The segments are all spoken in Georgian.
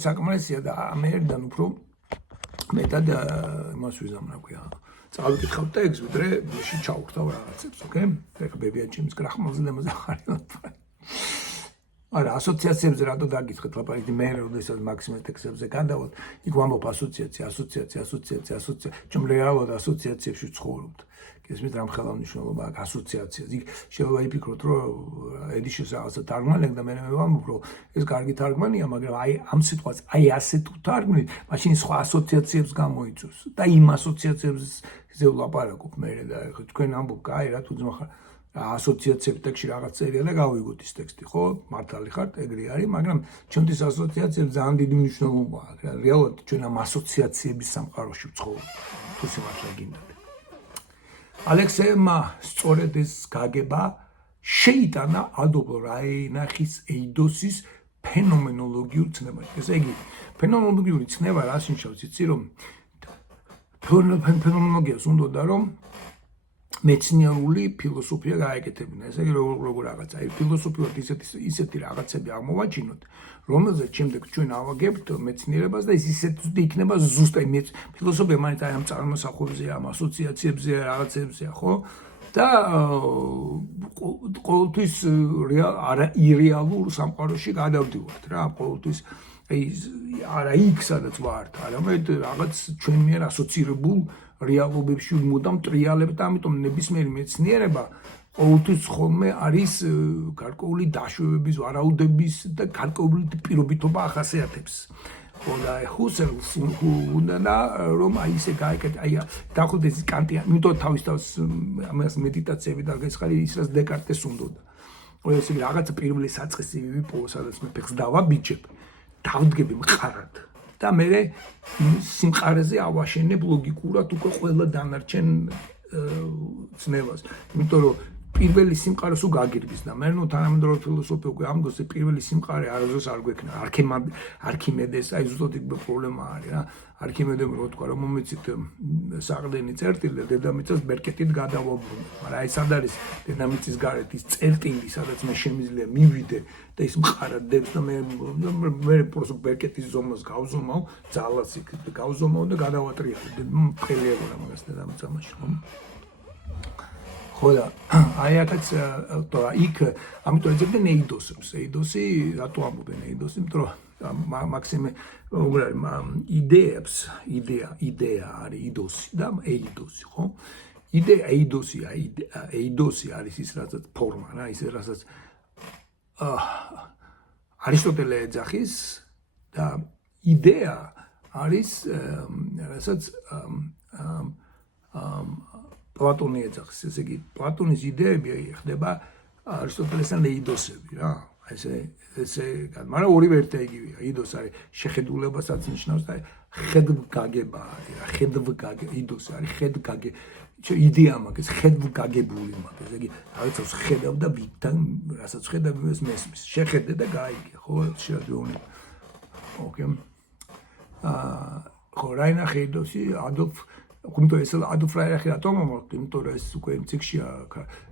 საკმარისია და ამერიდან უფრო მეტად იმას ვიზამ რა ქვია. წავიკითხავ ტექსტს, ვიდრე მაშინ ჩავხტავ რაღაცებს, ოკეი? ეხლა ბებიაჩემის კრახმალზე დამაზახარია. არა, ასოციაციებზე რატო დაგიწყეთ ლაპარაკი მე როდესაც მაქსიმალ ტექსტებზე გადავალ, იქ ვამბობ ასოციაცია. Чем რეალურად ასოციაციებში ცხოვრობთ. Გესმით რამ ხელოვნიშნულობა აქვს ასოციაციას. იქ შეიძლება იფიქროთ, რომ ედიშეს რაღაცა თარგმანი და მე ვამბობ, რომ ეს კარგი თარგმანია, მაგრამ აი ამ სიტყვას აი ასე თუ თარგმნით, მაშინ სხვა ასოციაციებს გამოიწვევს და იმ ასოციაციებზე ვლაპარაკობ მე და თქვენ ამბობ, აი რა თუ ძმა ხარ ასოციაციების ტექსტში რაღაც წერია და გავიგოთ ის ტექსტი, ხო? მართალი ხართ, ეგრე არის, მაგრამ ჩვენთვის ასოციაციებს ძალიან დიდი მნიშვნელობა აქვს. რეალურად ჩვენ ამ ასოციაციების სამყაროში ვცხოვრობთ. თუ სიმართლე გინდათ. ალექსეევმა სწორედ ეს გაგება შეიტანა ადოლფ რაინახის ეიდოსის ფენომენოლოგიურ ცნებაში. ესე იგი, ფენომენოლოგიური ცნება რას ნიშნავს, იცი რომ ფენომენოლოგიას უნდა რომ მეცნიერული ფილოსოფია გაეკეთებინა. ესე იგი, როგორ რაღაცა, აი ფილოსოფიურად ისეთი რაღაცები აღმოვაჩინოთ, რომელზეც შემდეგ ჩვენ ავაგებთ მეცნიერებას და ის ისეთი იქნება ზუსტად ფილოსოფია მაინც აი ამ წარმოსახვებზეა, ამ ასოციაციებზეა, რაღაცებზეა, ხო? და ყოველთვის ირეალურ სამყაროში გადავდივართ რა, ყოველთვის არა იქ სადაც ვართ, არამედ რაღაც ჩვენ მიერ ასოცირებულ რეალობებში მუდამ ტრიალებთ, ამიტომ ნებისმიერი მეცნიერება ყოველთვის ხოლმე არის გარკვეული დაშვებების, ვარაუდების და გარკვეული პირობითობა ახასიათებს. ხო და ჰუსერლს უნდა რომ აი ესე გააკეთე, აი დაახლოებით ეს კანტია, იმიტომ თავის თავს ამას მედიტაციები და გესხარი ის რაც დეკარტეს უნდოდა. ესე იგი რაღაცა პირველი საწყისი ვიპოვო, სადაც მე ფეხს დავაბიჯებ, დავდგები მყარად. და მე სიმყარეზე ავაშენებ ლოგიკურად უკვე ყველა დანარჩენ ცნებას. იმიტომ რომ პირველი სიმყარე სულ გაგირგის და მე ნუ თანამედროვე ფილოსოფია უკვე ამბობს, რომ პირველი სიმყარე არასდროს არ გვექნა. არქიმედეს, აი ზუსტად იქ პრობლემა არის რა. არქიმედემ რო თქვა, რომ მომეცით საყრდენი წერტილი და დედამიწას ბერკეტით გადავაბრუნე. მაგრამ აი სად არის დედამიწის გარეთ ის წერტილი, სადაც მე შემიძლია მივიდე და ის მყარად დებს და მე პროსო ბერკეტის ზომას გავზომავ, ძალას იქ გავზომავ და გადავატრიალებ. მყელიებო რა მაგას დედამიწა მაშინ ხომ? ხო და აი აქაც იქ ამიტომ ეძებდნენ ეიდოსებს. ეიდოსი რატო ამბობენ ეიდოსი? იმიტომ რომ მაქსიმე იდეებს, იდეა არის იდოსი და ეიდოსი, ხო? იდეა ეიდოსი არის ის რასაც ფორმა რა, ის რასაც არისტოტელე ეძახის და იდეა არის რასაც პლატონი ეძახის. ესე იგი, პლატონის იდეები ხდება არისტოტელესთან ეიდოსები რა. ესე მაგრამ ორივე ერთი იგივეა. იდოს არის შეხედულებასაც ნიშნავს და ხედვგაგება არის რა. ხედვგაგება, იდოს არის ხედვგაგე. იდეა მაგას ხედვგაგებული მაგას. ესე იგი, რაღაცას ხედავ და ვიდან რასაც ხედავ ის მესმის. შეხედე და გაიგე, ხო? შეადევნე. ოკეი. ხო, რაინახი იდოსი ადოლფ Cum es Adolf Reich რატომ მომხდ, იმიტომ რომ ეს უკვე ციკშია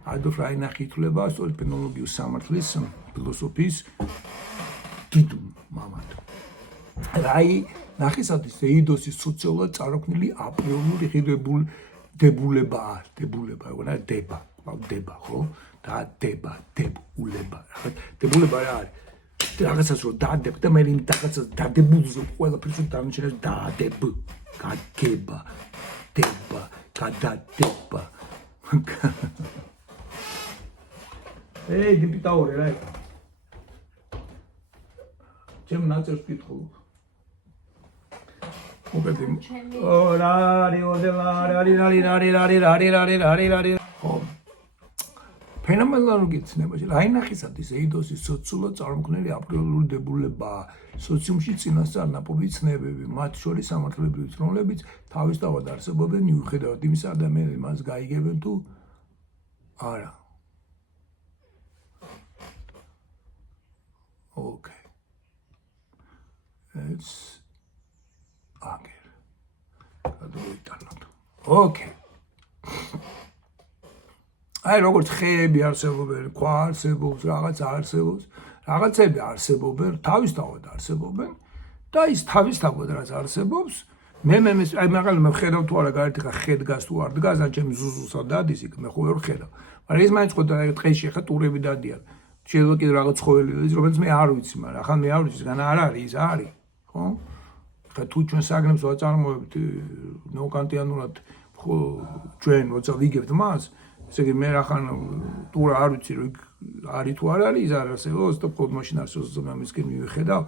Adolf Reich ითვლება სწორედ ფენომენოლოგიურ სამართლის ფილოსოფიის დიდ მამად. Რაინახისათვის ეიდოსის სოციალურად წარმოქმნილი აპრიორული ღირებულებაა, დება, ხო? და დებულება. დებულება რა არის? რაღაცას რო დადებ და მე იმ რაღაცას დადებულზე ყველაფერს დამჩნევ დადებ, გაგება. Deba, გადადება. Эй, დიპიტაური რა. ჩემ ნაწერს ვკითხულობ. მოგედი. რარი. ფენომენოლოგიის ცნებაში რაინახისათვის ეიდოსის სოციალურად წარმოქმნილი აპრიორული დებულებაა. სოციუმში წინასწარ ნაპოვნი ცნებები, მათ შორის სამართლებრივი ცნობებიც თავისთავად არსებობენ, მიუხედავად იმისა, ადამიანები მას გაიგებენ თუ არა. ოკეი. ეს აგერ. გადავიტანოთ. ოკეი. აი როგორც ხეები არსებობენ, ქვა არსებობს, რაღაც არსებობს, რაღაცები არსებობენ, თავისთავად არსებობენ და ის თავისთავად რაც არსებობს მე აი მაგალითად მე ხედავ თუ არა გარეთ ხა ხედ გას თუ არ დგას ან ჩემი ზუზუსა დადის იქ მე ხო ვერ ხედავ მაგრამ ის მაინც ყოდა დღეში ხა ტურები დადიან შეიძლება კიდე რაღაც ცხოველი ის რომელიც მე არ ვიცი მაგრამ ახლა მე არ ვიცი განა არ არის ის არის ხო ხა თუ ჩვენ საგნებს ვაწარმოებთ ნოკანტიანურად ხო ჩვენ როცა ვიგებთ მას ესე იგი მე ახლა ტურა არ ვიცი რომ არის თუ არ არის ის არ არსებობს და ხოლმე მაშინ არსებობს მე მისკენ მივიხედავ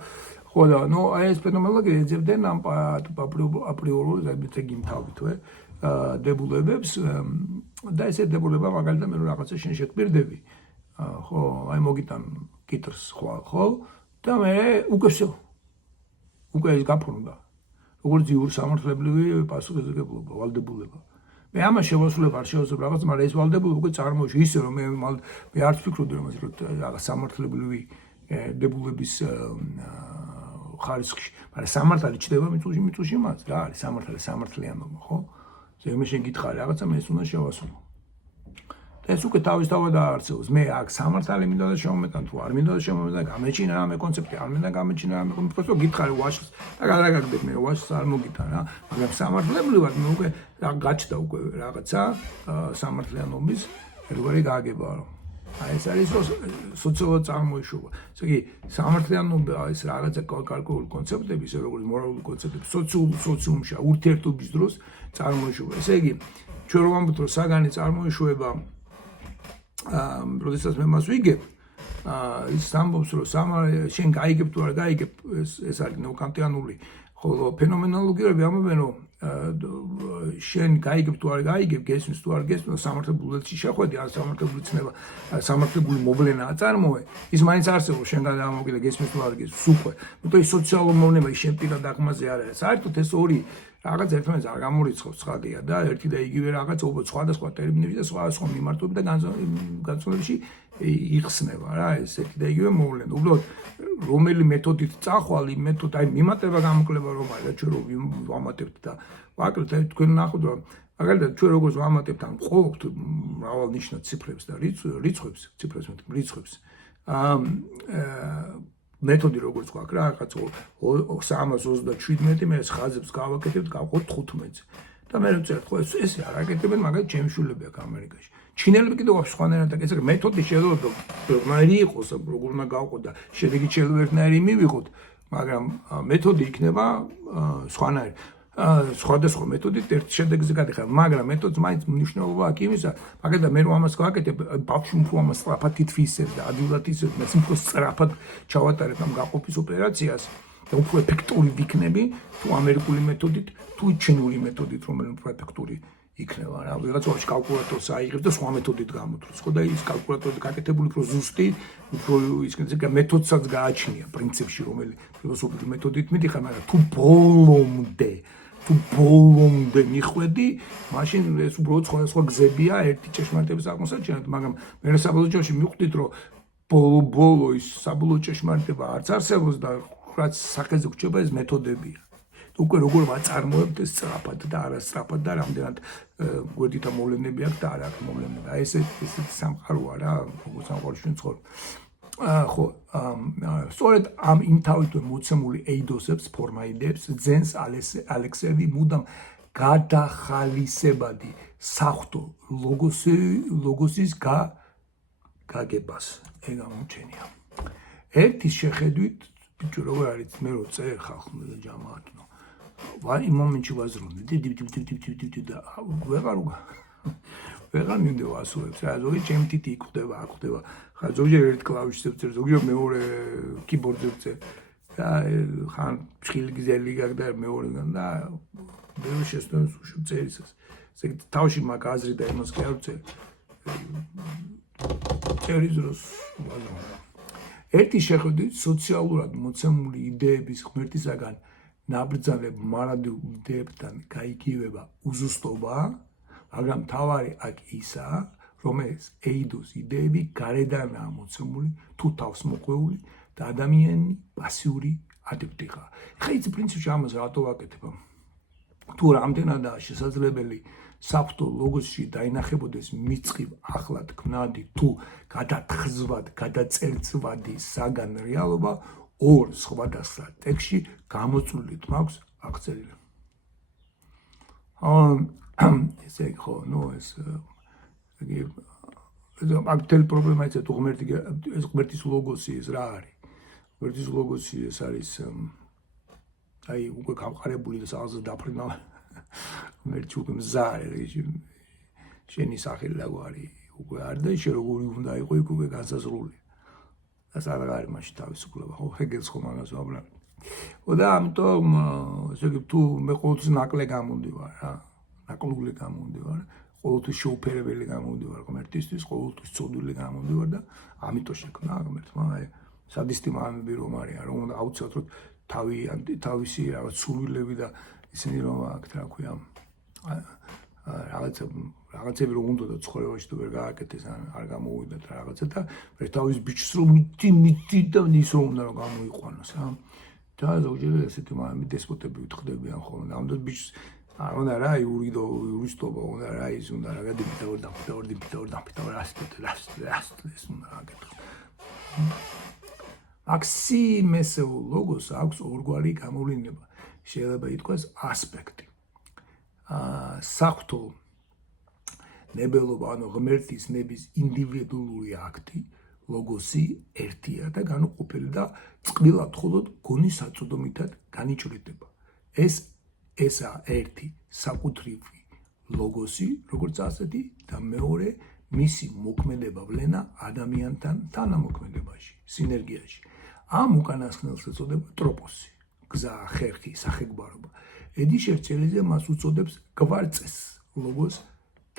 ხო და ნუ აი ეს ფენომენოლოგია ეძებდნენ ამ აპრიორულ გიმთავით დებულებებს და ესე დებულება მაგალითად მე რაღაცა შენ შეკვირდები ხო აი მოგიტან კიტრს ხო და მე უკვე ის გაფორმდა როგორც იურ სამართლებრივი პასუხისმგებლობა ვალდებულება მე ამას შევასრულებ არ შევასრულებ რაღაც მაგრამ ეს ვალდებულება უკვე წარმოიშვა ისე რომ მე არც ფიქრობდი რომ ეს რაღაც სამართლებრივი დებულების ხარისხში მაგრამ სამართალი ჩდება მიწუში მას რა არის სამართლიანობა ხო ზემე შენ გითხარი რაღაცა მე ეს უნდა შევასრულო და ეს უკვე თავისთავად აარსებობს მე აქ სამართალი მინდა და შემომეტან თუ არ მინდა და შემომეტან გამეჩინა რამე კონცეფტი არ მინდა გამეჩინა რამე კონცეფტი просто გითხარი ვაშს და გადაგაგდებ მე ვაშს არ მოგიტან რა მაგრამ სამართლებრივად მე უკვე გაჩნდა უკვე რაღაცა სამართლიანობის როგორი გააგება რომ აი ეს არის სოციალურად წარმოიშობა. ესე იგი, სამართლიანობა ეს რაღაცა კარგული კონცეფტები, ისე როგორც მორალური კონცეფტები, სოციუმში ურთიერთობის დროს წარმოიშობა. ესე იგი, ჩვენ რომ ვამბობთ, რომ საგანი წარმოიშობა, როდესაც მე მას ვიგებ, ის ამბობს, რომ შენ გაიგებ თუ არ გაიგებ, ეს არის ნეოკანტიანული, ხოლო ფენომენოლოგიები ამბობენ, რომ შენ გაიგებ თუ არ გაიგებ, გესმის თუ არ გესმის, სამართლებრივი შეხვედი, ან სამართლებრივი ცნება, სამართლებრივი მოვლენა აწარმოე, ის მაინც არსებობს, შენ გადამოგიდა გესმის თუ არ გესმის, უკვე. იმიტომ ის სოციალურ მოვლენა ის შენ პირად დაგმაზე არ არის. საერთოდ ეს ორი რაღაც ერთმანეთს არ გამორიცხავს ცხადია და ერთი და იგივე რაღაც სხვადასხვა ტერმინებში და სხვადასხვა მიმართულებით და განცნობებში იხსნება რა ეს ერთი და იგივე მოვლენა. უბრალოდ რომელი მეთოდით წახვალ იმ მეთოდით აი მიმატება გამოკლება რომ არის და ჩვენ რო ვამატებთ და ვაკლებთ აი თქვენ ნახოთ რომ მაგალითად ჩვენ როგორც ვამატებთ ან ყოფთ მრავალნიშნად ციფრებს და რიცხვებს მეთოდი როგორც გვაქვს რა რაღაც 327 მე ხაზებს გავაკეთებთ გავყოთ 15-ზე და მე ვწერთ ხო ეს არ აკეთებენ მაგალითად ჩემი შვილები აქ ამერიკაში ჩინელები კიდევ სხვანაირად და ესე მეთოდი შეიძლება რომელი იყოს როგორ უნდა გავყოთ და შედეგი შეიძლება ერთნაირი მივიღოთ მაგრამ მეთოდი იქნება სხვანაირი სხვადასხვა მეთოდით ერთ შედეგზე გადახარ მაგრამ მეთოდს მაინც მნიშვნელობა აქვს იმისა მაგალითად მე რომ ამას გავაკეთებ ბავშვი უფრო ამას სწრაფად ითვისებს და ადვილად ისევ მე უფრო სწრაფად ჩავატარებ ამ გაყოფის ოპერაციას და უფრო ეფექტური ვიქნები თუ ამერიკული მეთოდით თუ ჩინური მეთოდით რომელიც უფრო ეფექტური იქნება რა ვიღაც ვაში კალკულატორს აიღებს და სხვა მეთოდით გამოთვლებს ხო და ის კალკულატორი გაკეთებული უფრო ზუსტი უფრო ის მეთოდსაც გააჩნია პრინციპში რომელიც ფილოსოფიური მეთოდით მიდიხარ მაგრამ თუ ბოლომდე მიხვედი, მაშინ ეს უბრალოდ სხვადასხვა გზებია ერთი ჭეშმარიტების აღმოსაჩენად, მაგრამ მე საბოლოო ჯამში მივხვდით, რომ ბოლო ის საბოლოო ჭეშმარიტება არც არსებობს და რაც სახეზე გვჭება ეს მეთოდებია. უკვე როგორ ვაწარმოებთ ეს სწრაფად და არასწრაფად და რამდენად გვერდითა მოვლენები აქვს და არ აქვს მოვლენები. აი ესეთი სამყაროა რა, როგორც სამყარო ჩვენ ცხოვრობ. ხო, სწორედ ამ იმთავითვე მოცემული ეიდოსებს, ფორმაიდებს, ძენს ალექსევი მუდამ გადახალისებადი საღვთო ლოგოსის გაგებას. ეგ ამოჩენია. ერთის შეხედვით, ბიჭო, როგორ არის მე რო წერ ხალხმა და ჯამაათნო. იმ მომენტში ვაზრუნდი და ვეღარ მინდა ვასუებს რა ზოგი ჩემ თითი იქ ხდება აქ ხდება ხა ზოგჯერ ერთ კლავიშზე ვწერ ზოგჯერ მეორე კიბორდზე ვწერ და ხან ფშილი გზელი გაგდა მეორეგან და მე შეესწრებს უშუცერის ესე თავში მაგ აზრი და იმას კი არ ვწერ წერის დროს ერთი შეხედვით სოციალურად მოცემული იდეების ღმერთისაგან ნაბრძანებ მარადიულ იდეებთან გაიგივება უზუსტობაა მაგრამ თავარი აქ ისაა, რომელიც ეიდოს იდეები გარედანაა მოცემული, თუ თავს მოყვეული და ადამიანი პასიური ადეპტიღაა. ხა იცი პრინციპში ამას რატო ვაკეთებ? თუ რამდენადაა შესაძლებელი საღვთო ლოგოსში დაინახებოდეს მიწყივ ახლად ქმნადი თუ გადათხზვად, გადაწერცვადი საგან რეალობა, ორ სხვადასხვა ტექსტში გამოწვეული თმაქვს აღწერილი. ესე იგი ხო, ეს აქ თელი პრობლემა ისე თუ ღმერთის ლოგოსი ეს რა არის? ღმერთის ლოგოსი ეს არის აი უკვე გამყარებული და საღზე დაფრენა ღმერთი უკვე მზა არის შენი სახელი რაგვარი უკვე არ და შე როგორი უნდა იყო იქ უკვე განსაზღვრული და სადღაც არის მაშინ თავისუფლება ხო ჰეგელს ხომ ამას ვაბლავ და ამიტომ ესე იგი თუ მე ყოველთვის ნაკლე გამომდივარ რა ნაკლული გამომდივარ ყოველთვის შეუფერებელი გამომდივარ ღმერთისთვის ყოველთვის ცოდვილი გამომდივარ და ამიტომ შექმნა ღმერთმა აი სადისტი მამები რომ არიან რომ აუცილებლად რომ თავისი რაღაც სურვილები და ისინი რომ აქ რა ქვია რაღაცები რომ უნდა და ცხოვრებაში თუ ვერ გააკეთეს არ გამოვიდათ რაღაცა და მე თავის ბიჭს რომ მითი და ის რომ უნდა რომ გამოიყვანოს რა და ზოგჯერ ესეთი მამები დესპოტები ვთხოვდებიან ხოლმე ამდენ ბიჭს არ უნდა რა იურისტობა უნდა რა ის უნდა რა გადმიტა ორ რას უნდა აკეთოს მაქსიმესეულ ლოგოს აქვს ორგვარი გამოვლინება შეიძლება ითქვას ასპექტი საღვთო ნებელობა ანუ ღმერთის ნების ინდივიდუალური აქტი ლოგოსი ერთია და განუყოფელი და წყვილად მხოლოდ გონის საწოდომითად განიჭრიდება ესა ერთი საკუთრივი ლოგოსი როგორც ასეთი და მეორე მისი მოქმედება ვლენა ადამიანთან თანამოქმედებაში სინერგიაში ამ უკანასკნელს ეწოდება ტროპოსი გზა ხერხი სახეგბარობა ედი შერჩელიძე მას უწოდებს გვარწეს ლოგოს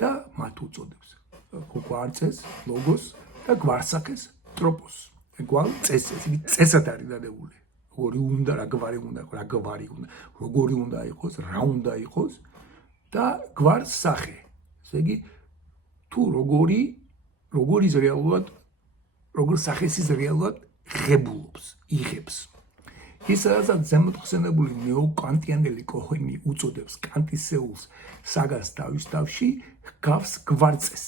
და მათ უწოდებს გვარწეს ლოგოს და გვარსახეს ტროპოს გვარწეს იგი წესად არის დადებული როგორი უნდა რა გვარი უნდა როგორი უნდა იყოს რა უნდა იყოს და გვარსახე ესე იგი თუ როგორი რეალურად როგორ სახესის რეალურად ღებულობს იღებს ის რასაც ზემოთხსენებული ნეოკანტიანელი კოჰენი უწოდებს კანტისეულს საგას თავის თავში გავს გვარწეს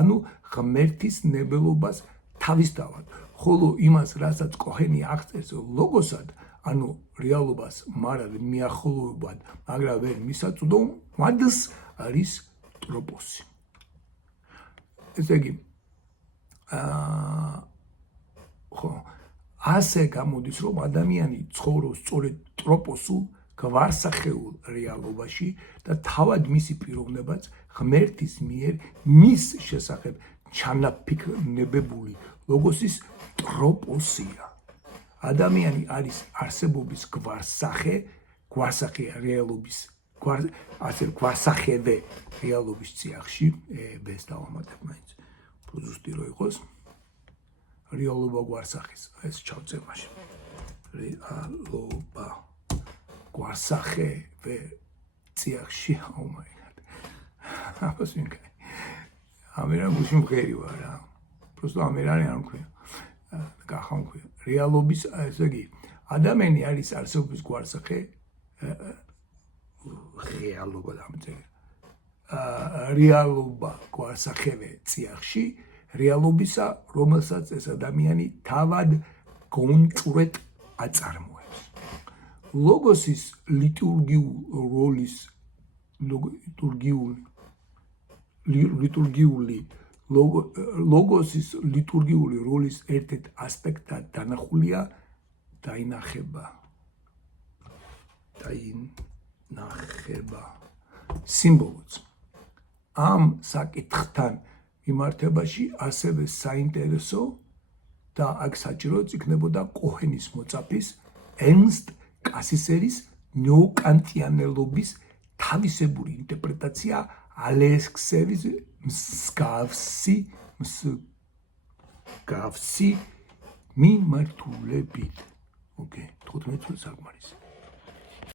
ანუ ღმერთის ნებელობას თავისთავად ხოლო იმას რასაც კოჰენი აღწერს ლოგოსად ანუ რეალობას მარად მიახლოვებად მაგრამ ვერ მისაწვდომადს არის ტროპოსი ესე იგი ხო ასე გამოდის რომ ადამიანი ცხოვრობს სწორედ ტროპოსულ გვარსახეულ რეალობაში და თავად მისი პიროვნებაც ღმერთის მიერ მის შესახებ ჩანაფიქრებებული ლოგოსის ტროპოსია ადამიანი არის არსებობის გვარსახე რეალობის გვარსახევე რეალობის წიაღში ბეს დავამატებ მაინც ზუსტი რო იყოს რეალობა გვარსახის ეს ჩავწერ მაშინ რეალობა გვარსახევე წიაღში oh my god აბას ვინკაი ამერან გუშინ მღერი ვარ რა просто ამერანი არ მქვია გახან მქვია რეალობის ესე იგი ადამიანი არის არსებობის გვარსახე რეალობა დამწერე რეალობა გვარსახევე წიაღში რეალობისა რომელსაც ეს ადამიანი თავად გონჭვრეთ აწარმოებს ლოგოსის ლოგოსის ლიტურგიული როლის ერთ-ერთ ასპექტად დანახულია დაინახება სიმბოლოც ამ საკითხთან მიმართებაში ასევე საინტერესო და აქ საჭიროც იქნებოდა კოჰენის მოწაფის ერნსტ კასისერის ნეოკანტიანელობის თავისებური ინტერპრეტაცია ალექსეევის მსგავსი მიმართულებით. ოკეი, 15 წუთი საკმარისი.